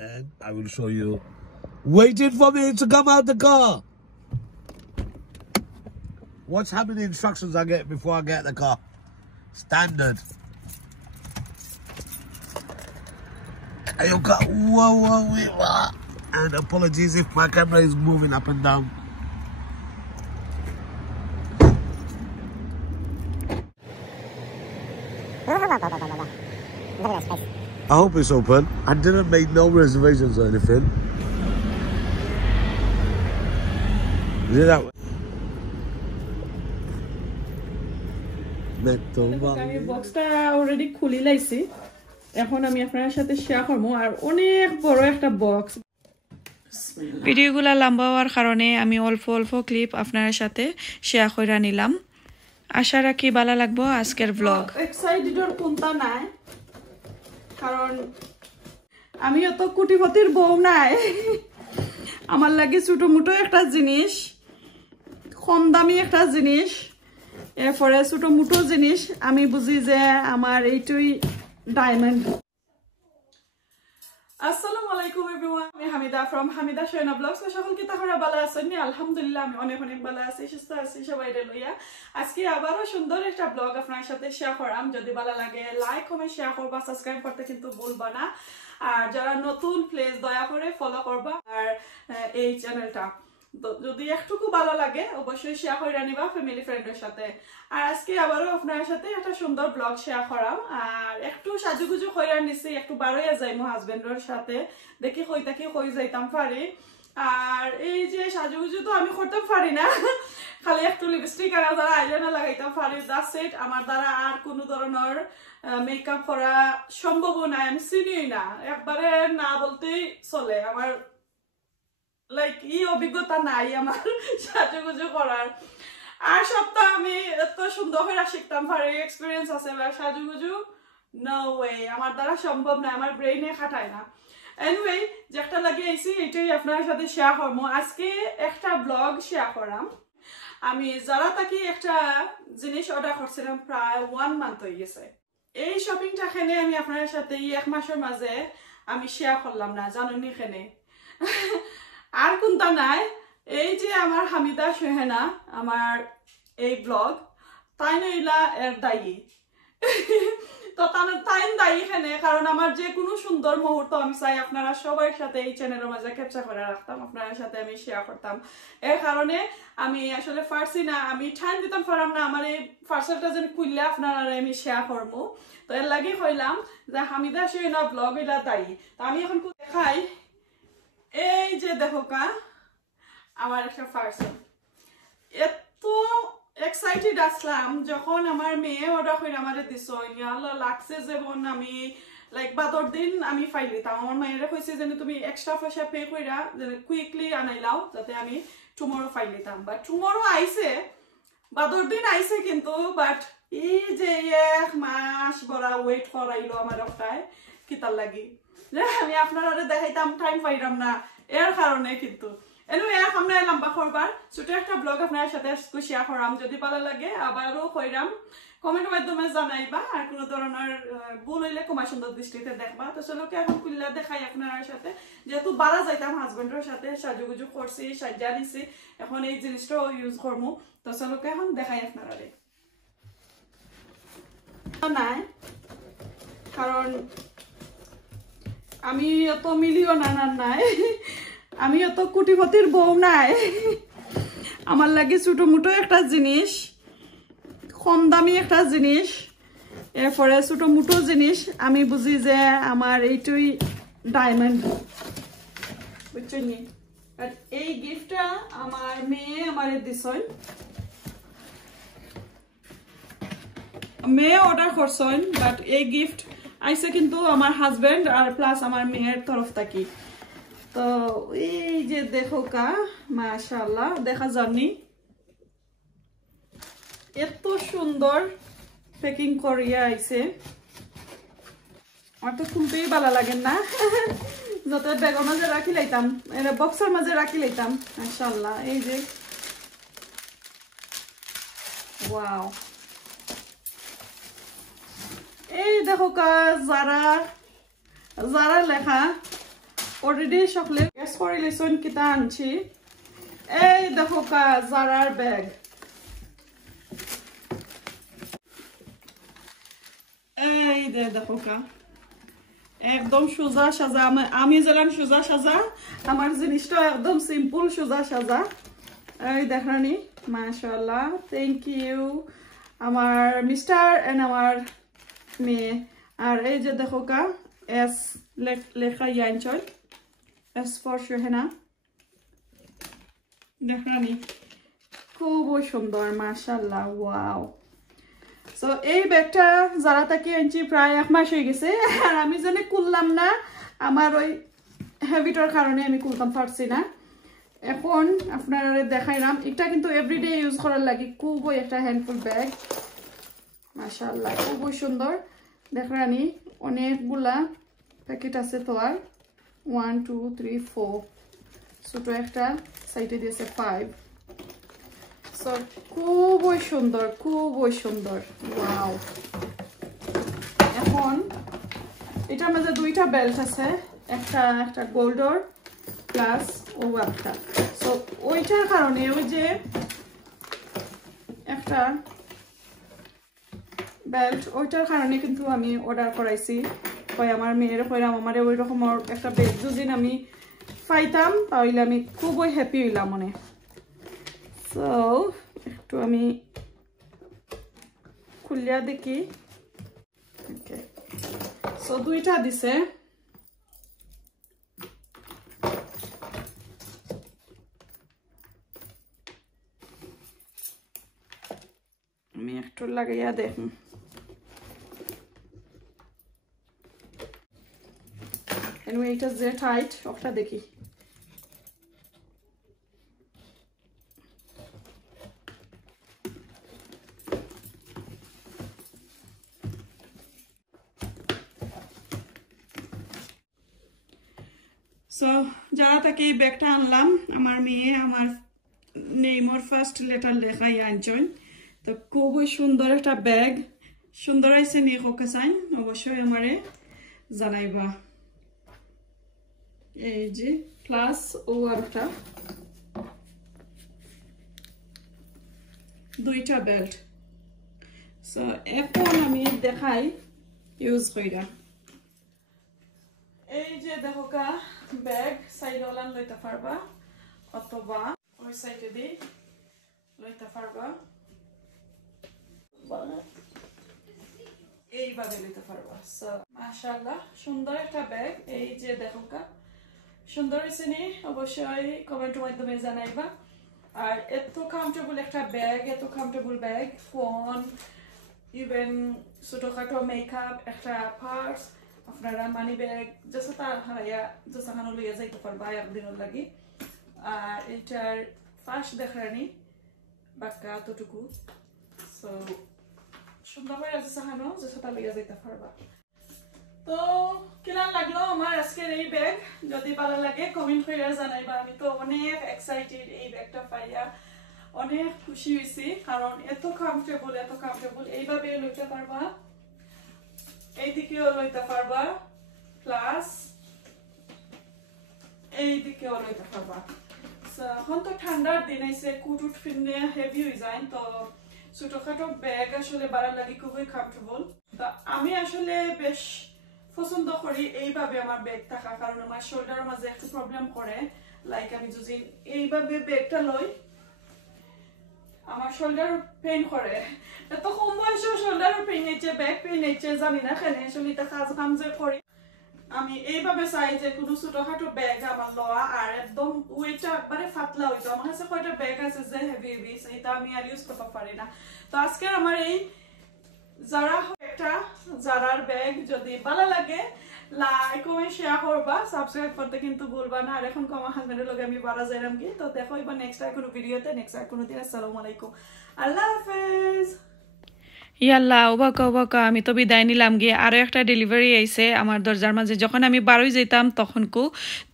and I will show you. Waiting for me to come out the car. What's happening? Instructions I get before I get the car. Standard. Whoa. And apologies if my camera is moving up and down. I hope it's open. I didn't make no reservations or anything. Did that? আমি বক্সটা already খুলি লাইছি এখন আমি আপনাদের সাথে share করব আর অনেক বড় একটা বক্স ভিডিওগুলো লম্বা হওয়ার কারণে আমি অল্প অল্প ক্লিপ আপনাদের সাথে শেয়ার করে নিলাম আশা রাখি ভালো লাগবে আজকের ব্লগ এক্সাইটেডর কোনটা নাই কারণ আমি অত কোটিপতির বউ নাই আমার লাগে ছোট মোটো একটা জিনিস কম দামি একটা জিনিস এরপরে ছোট মোটো জিনিস আমি বুঝি যে আমার এইটাই ডায়মন্ড আসসালামু আলাইকুম এভরিওয়ান আমি হামিদা ফ্রম হামিদা শোনা ব্লগস সকল কি তাহরা ভালো আছেন আলহামদুলিল্লাহ আমি অনেক অনেক ভালো আছি সুস্থ আছি সবাই লইয়া আজকে আবারো সুন্দর একটা ব্লগ আপনাদের সাথে শেয়ার করাম যদি ভালো লাগে লাইক কমেন্ট শেয়ার করবা সাবস্ক্রাইব করতে কিন্তু ভুলবা না আর যারা নতুন প্লিজ দয়া করে ফলো করবা আর এই চ্যানেলটা যদি একটুকু ভালো লাগে অবশ্যই শেয়ার করে নিবা ফ্যামিলি ফ্রেন্ডের সাথে আর আজকে আবারো আপনাদের সাথে একটা সুন্দর ব্লগ শেয়ার করাম আর একটু সাজুগুজু কইরা নিছি একটু বারোয়া যাইমু হাজবেন্ডের সাথে দেখি কই যাইতাম পারি আর এই যে সাজুগুজু তো আমি করতে পারি না খালি একটু লিপস্টিক আর যারা আইলাইনার লাগাইতাম পারি দ্যাটস ইট আমার দ্বারা আর কোনো ধরনের মেকআপ করা সম্ভব না আমি চিনিই না একবারে না বলতেই চলে আমার লাইক অভিজ্ঞতা নাই আমার সাজুগুজু করার আর সপ্তাহ আমি এত সুন্দর করে শিখতাম পারি এক্সপিরিয়েন্স আছে সাজুগুজু নো ওয়ে আমার দ্বারা সম্ভব না আমার ব্রেইনে খাটায় না এনিওয়ে যেটা লাগিয়ে আইছি এটাই আপনার সাথে শেয়ার করবো আজকে একটা ব্লগ শেয়ার করাম আমি যারা তাকে একটা জিনিস অর্ডার করছিলাম প্রায় 1 মান্থ হয়ে গেছে এই শপিংটা খেনে আমি আপনার সাথে এক মাসের মাঝে আমি শেয়ার করলাম না জানেননি খেনে আর কোনটা নাই এই যে আমার হামিদা সোহেনা আমার এই ব্লগ তাই নইলা এর দায়ী তো তাই দায়ী এখানে কারণ আমার যে কোনো সুন্দর মুহূর্ত আমি চাই আপনারা সবার সাথে এই চ্যানেলের মাঝে ক্যাপচার করে রাখতাম আপনাদের সাথে আমি শেয়ার করতাম এর কারণে আমি আসলে পারছি না আমি ঠাইম দিতাম পারলাম না আমার এই পার্সেলটা যেন খুললে আপনারা আমি শেয়ার করবো তো এর লাগে কইলাম যে হামিদা সোহেনা ব্লগ এটা দায়ী তো আমি এখন দেখাই এই যে দেখো কা আমার একটা পার্সেল এত এক্সাইটেড আসলাম যখন আমার মেয়ে অর্ডার করে আমারে দিছো আল্লাহ লাগছে যেমন আমি লাইক বাদর দিন আমি ফাইল দিতাম আমার মায়েরা কইছে যে তুমি এক্সট্রা পয়সা পে কইরা কুইকলি আনাইলাও যাতে আমি টুমরো ফাইল দিতাম বাট টুমরো আইছে বাদর দিন আইছে কিন্তু বাট এই যে 1 মাস বড় ওয়েট করাইলো আমার অফটায় কিতার লাগি আমি আপনারা দেখাইতাম টাইম পাইলাম না এর কারণে কিন্তু এনিওয়ে আমরা লম্বা করবার ছোট একটা ব্লগ আপনাদের সাথে শেয়ার করাম যদি ভালো লাগে আবারও কইরাম কমেন্টের মাধ্যমে জানাইবা আর কোনো ধরনের ভুল হইলে কমা সুন্দর দৃষ্টিতে দেখবা তো চলো এখন খুললা দেখাই আপনার সাথে যেহেতু বাড়া যাইতাম হাজবেন্ডের সাথে সাজুগুজু করছি সাজা দিছি এখন এই জিনিসটাও ইউজ করবো তো চলো এখন দেখাই আপনারা নাই কারণ আমি অত মিলিয়নার নাই আমি অত কোটিপতির বউ নাই আমার লাগে ছোট মোটো একটা জিনিস কম দামি একটা জিনিস এরপরে ছোট মোটো জিনিস আমি বুঝি যে আমার এইটাই ডায়মন্ড বুঝছেন আর এই গিফটটা আমার মেয়ে আমারে দিছেন মেয়ে অর্ডার করছেন বাট এই গিফট আইসে কিন্তু আমার হাজবেন্ড আর প্লাস আমার মেয়ের তরফ থেকে তো এই যে দেখো কা মাশাআল্লাহ দেখা জানি এত সুন্দর প্যাকিং করিয়া আইছে আমার তো খুবই ভালো লাগে না যত ব্যাগের মাঝে রাখি লাইতাম এটা বক্সের মাঝে রাখি লাইতাম মাশাআল্লাহ এই যে ওয়াও এই দেখো কা যারা লেখা অলরেডি সকলে গেস করে লেসন কিতা আনছি এই দেখো কা জারার ব্যাগ এই দেখো কা একদম সোজা সাজা আমি যেলাম সোজা সাজা আমার জিনিসটা একদম সিম্পল সোজা সাজা এই দেখানি মাশাআল্লাহ থ্যাংক ইউ আমার মিস্টার এন্ড আমার মেয়ে আর এই যে দেখো কা এস লেখা ইয়ানচয় এস ফর শোহেনা দেখানি খুব সুন্দর মাশাআল্লাহ ওয়াও সো এই ব্যাগটা যারা তাকে আনছি প্রায় 1 মাস হয়ে গেছে আর আমি জানি খুললাম না আমার ওই হ্যাবিটের কারণে আমি খুলতাম পারছি না এখন আপনারা দেখাইলাম এটা কিন্তু এভরিডে ইউজ করার লাগি খুবই একটা হ্যান্ডফুল ব্যাগ মাশাআল্লাহ খুবই সুন্দর দেখানি অনেকগুলা প্যাকেট আছে তো আর 1 2 3 4 ছোট একটা সাইডে দিয়েছে 5 সো খুবই সুন্দর ওয়াও এখন এটার মধ্যে দুইটা বেল্ট আছে একটা গোল্ডর প্লাস ও একটা সো ওইটার কারণে ওই যে একটা বেল্ট ওইটার কারণে কিন্তু আমি অর্ডার করাইছি কয় আমার মেয়ের কইরাম আমার ওই রকম একটা ব্যাগ যদি আমি পাইতাম তাহলে আমি খুবই হ্যাপি হইলাম মনে সো একটু আমি খুলিয়া দেখি ওকে সো দুইটা দিছে আমি একটু লাগাইয়া দেখুন anyway এটা যে টাইট ওটা দেখি সো যারা তাকে এই ব্যাগটা আনলাম আমার মেয়ে আমার নেইমর ফার্স্ট লেটার লেখাই আনছেন তো খুবই সুন্দর একটা ব্যাগ সুন্দর আইছে নি হোক চাইন অবশ্যই আমারে জানাইবা এই যে প্লাস ও একটা দুইটা বেল্ট সো এখন আমি দেখাই ইউজ কইরা এই যে দেখো কা ব্যাগ সাইড ওলান লইতে পারবা অথবা ওই সাইডে দি লইতে পারবা এইভাবে লইতে পারবা সো মাশাআল্লাহ সুন্দর একটা ব্যাগ এই যে দেখো কা সুন্দর হইছে নি অবশ্যই কমেন্টের মাধ্যমে জানাইবা আর এত কমফোর্টেবল একটা ব্যাগ এত কমফোর্টেবল ব্যাগ ফোন ইভেন ছোটখাটো মেকআপ একটা পার্স আপনারা মানি ব্যাগ যেটা হারাইয়া যেখানে লইয়া যাইতে পারবা একদিনের লাগি আর এটার ফার্স্ট দেখানি বাক্কা এতটুকু সো সুন্দর করে যেখানে যেটা লইয়া যাইতে পারবা তো কেমন লাগলো আমার আজকের এই ব্যাগ যদি ভালো লাগে কমেন্ট করে জানাইবা আমি তো অনেক এক্সাইটেড এই ব্যাগটা পাইয়া অনেক খুশি হইছি কারণ এত কমফোর্টেবল এইভাবে লইতে পারবা এইদিকেও লইতে পারবা প্লাস এইদিকেও লইতে পারবা এখন তো ঠান্ডার দিন আইছে কুটুট ফিরনে হেভি হয়ে যায় তো ছোটখাটো ব্যাগ আসলে বাড়ার লাগে খুবই কমফোর্টেবল তো আমি আসলে বেশ পছন্দ করি এইভাবে আমার ব্যাগ থাকা কারণ আমার শোল্ডারের মাঝে একটু প্রবলেম করে লাইক আমি যদি এইভাবে ব্যাগটা লই আমার শোল্ডার পেইন করে এত কম বয়সে শোল্ডার পেইন হচ্ছে ব্যাক পেইন হচ্ছে জানি না কেন আসলে এটা কাম যে করি আমি এইভাবে চাই যে কোনো ছোটখাটো ব্যাগ আমার লওয়া আর একদম ওয়েটটা একবারে পাতলা হইতো আমার কাছে কয়টা ব্যাগ আছে যে হেভি এটা আমি আর ইউজ করতে পারি না তো আজকে আমার এই যারা একটা যারার ব্যাগ যদি ভালো লাগে লাইক কমেন্ট শেয়ার করবা সাবস্ক্রাইব করতে কিন্তু ভুলবা না আর এখন আমার হাজবেন্ডের লগে আমি বাড়া যাইলাম কি তো দেখো এবার নেক্সট আর কোনো ভিডিওতে নেক্সট আর কোনো দিন আসসালামু আলাইকুম আল্লাহ হাফেজ ইয়াল্লা ওবাকা আমি তো বিদায় নিলাম গিয়ে আরও একটা ডেলিভারি আইছে আমার দরজার মাঝে যখন আমি বারোই যেতাম তখন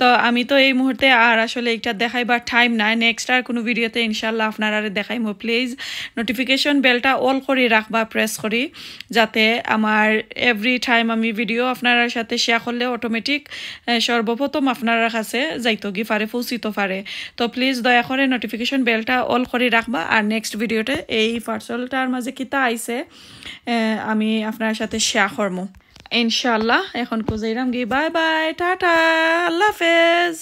তো আমি তো এই মুহূর্তে আর আসলে এটা দেখাইবার টাইম নাই নেক্সট আর কোনো ভিডিওতে ইনশাল্লাহ আপনারা দেখাইমো প্লিজ নোটিফিকেশন বেলটা অল করে রাখবা প্রেস করি যাতে আমার এভরি টাইম আমি ভিডিও আপনার সাথে শেয়ার করলে অটোমেটিক সর্বপ্রথম আপনার কাছে যাইতো গি পারে পৌঁছিত পারে তো প্লিজ দয়া করে নোটিফিকেশন বেলটা অল করে রাখবা আর নেক্সট ভিডিওতে এই পার্সেলটার মাঝে কিতা আইছে আমি আপনার সাথে শেয়ার করবো ইনশাআল্লাহ এখন কুজাইরাম গি বাই বাই টাটা আল্লাহ হাফেজ